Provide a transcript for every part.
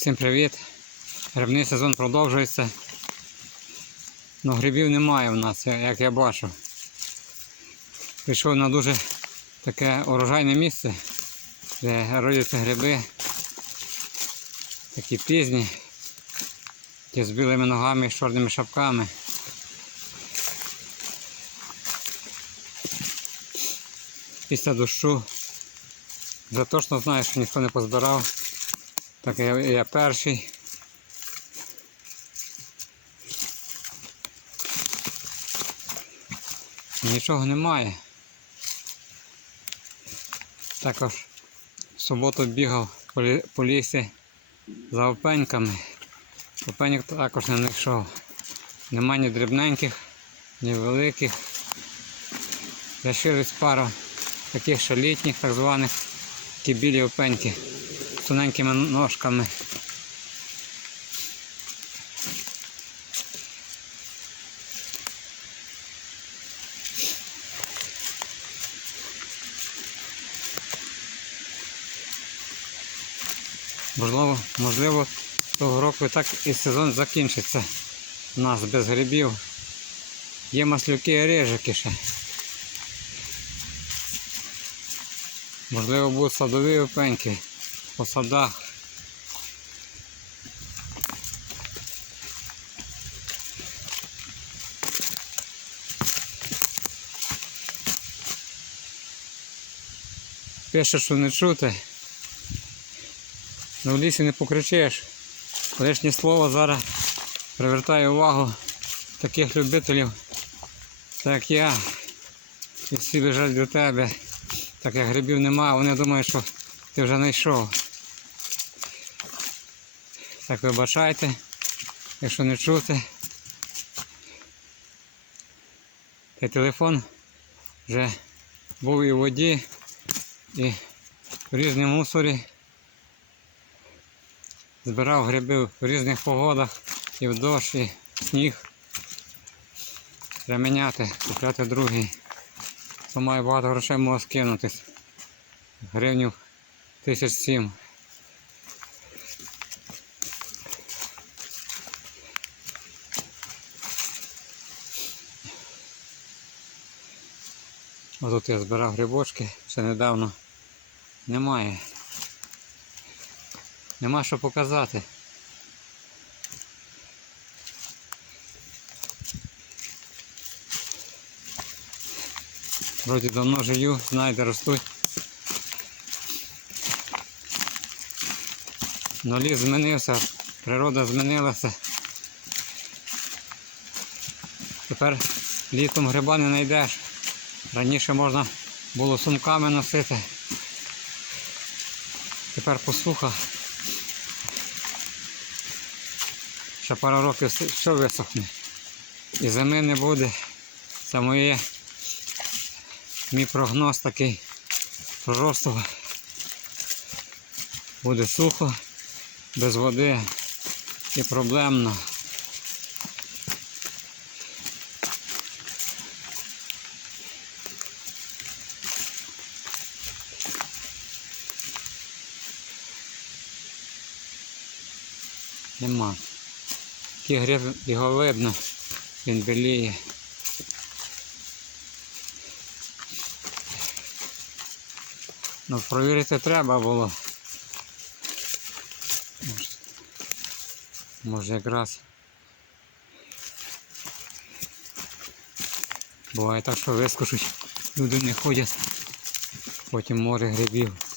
Всім привіт! Грибний сезон продовжується. Но грибів немає в нас, як я бачу. Прийшов на дуже таке урожайне місце, де родяться гриби. Такі пізні, ті з білими ногами і з чорними шапками. Після дощу вже точно знаю, що ніхто не позбирав. Так я, я перший. Нічого немає. Також в суботу бігав по, лі- по лісі за опеньками. Опеньок також не знайшов. Нема ні дрібненьких, ні великих. Лишились пару таких ще літніх, так званих, такі білі опеньки тоненькими ножками. Можливо, можливо, того року так і сезон закінчиться у нас без грибів. Є маслюки і рижики ще. Можливо, будуть садові опеньки по садах. Пише, що не чути. Ну в лісі не покричиш. Лишнє слово зараз привертає увагу таких любителів, як я. І всі біжать до тебе. Так як грибів нема, вони думають, що ти вже знайшов. Так вибачайте, якщо не чути. Та телефон вже був і в воді, і в різній мусорі. Збирав гриби в різних погодах, і в дощ, і в сніг. Треба міняти, купляти другий. Хто має багато грошей, може скинутись. Гривнів тисяч сім. Ось тут я збирав грибочки, ще недавно. Немає. Нема що показати. Вроді давно жию, знаю, де ростуть. Но ліс змінився, природа змінилася. Тепер літом гриба не знайдеш. Раніше можна було сумками носити. Тепер посуха. Ще пару років все- все висохне. І зими не буде. Це моє мій прогноз такий проросту. Буде сухо, без води і проблемно. Нема. Такий гриб його видно, він біліє. Ну, провірити треба було. Може якраз. Буває так, що вискочуть, люди не ходять, потім море грибів.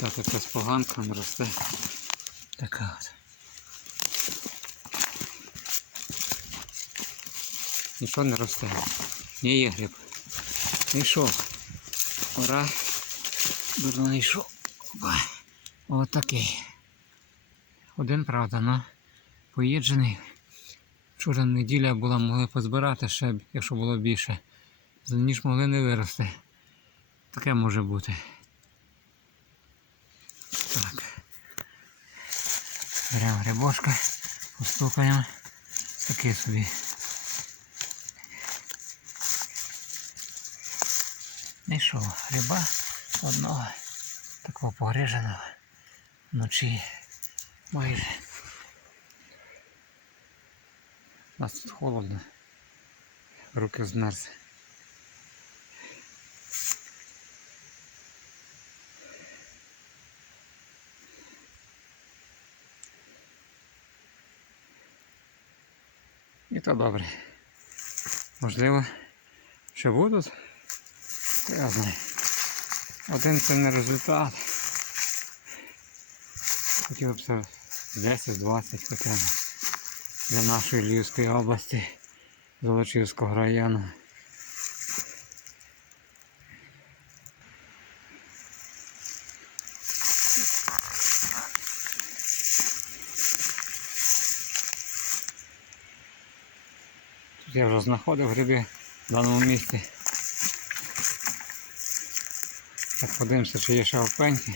Так, якась поганка не росте. Така от. Нічого не росте. Не є гриб. Знайшов. Ура. Дурно знайшов. Опа. Отакий. Один, правда, ну поїджений. Вчора неділя була, могли позбирати ще, якщо було більше. Ніж могли не вирости. Таке може бути. Так. Беремо грибошка, постукаємо. Такий собі. Найшов риба одного такого погриженого вночі майже. У нас тут холодно, руки змерзли. І то добре. Можливо, ще будуть. Я знаю. Один це не результат. Хотів б це 10-20 хоча б для нашої Львівської області, Золочівського району. Тут я вже знаходив гриби в даному місці. Так подивимося, чи є ще опеньки.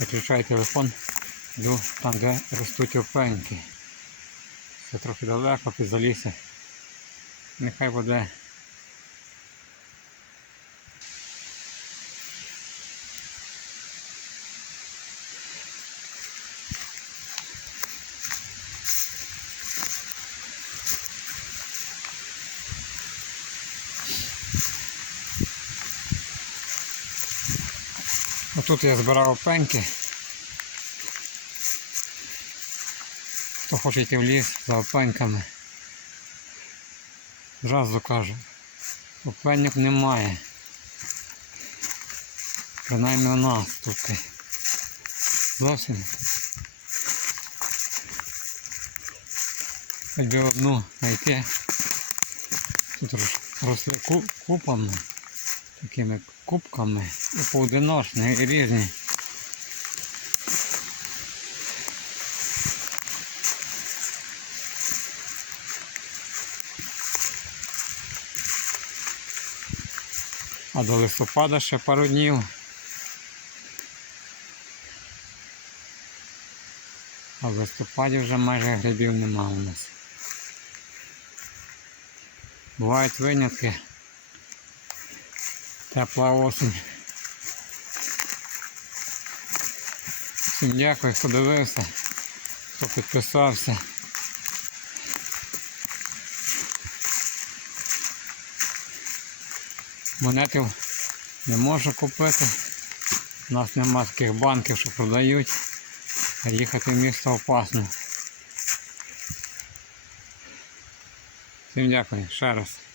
Виключаю телефон, йду там, де ростуть опеньки. Це трохи далеко під залісся. Нехай буде. Отут я збирав пеньки. Хто хоче йти в ліс за опеньками. Зразу кажу. Опеньок немає. Принаймні у нас тут. Зовсім. Хоч би одну знайти. Тут росли купами такими кубками і поодиночні, і різні. А до листопада ще пару днів. А в листопаді вже майже грибів нема у нас. Бувають винятки. Тепла осінь. Всім дякую, хто дивився, хто підписався. Монетів не можу купити. У нас нема таких банків, що продають. А їхати в місто опасно. Всім дякую ще раз.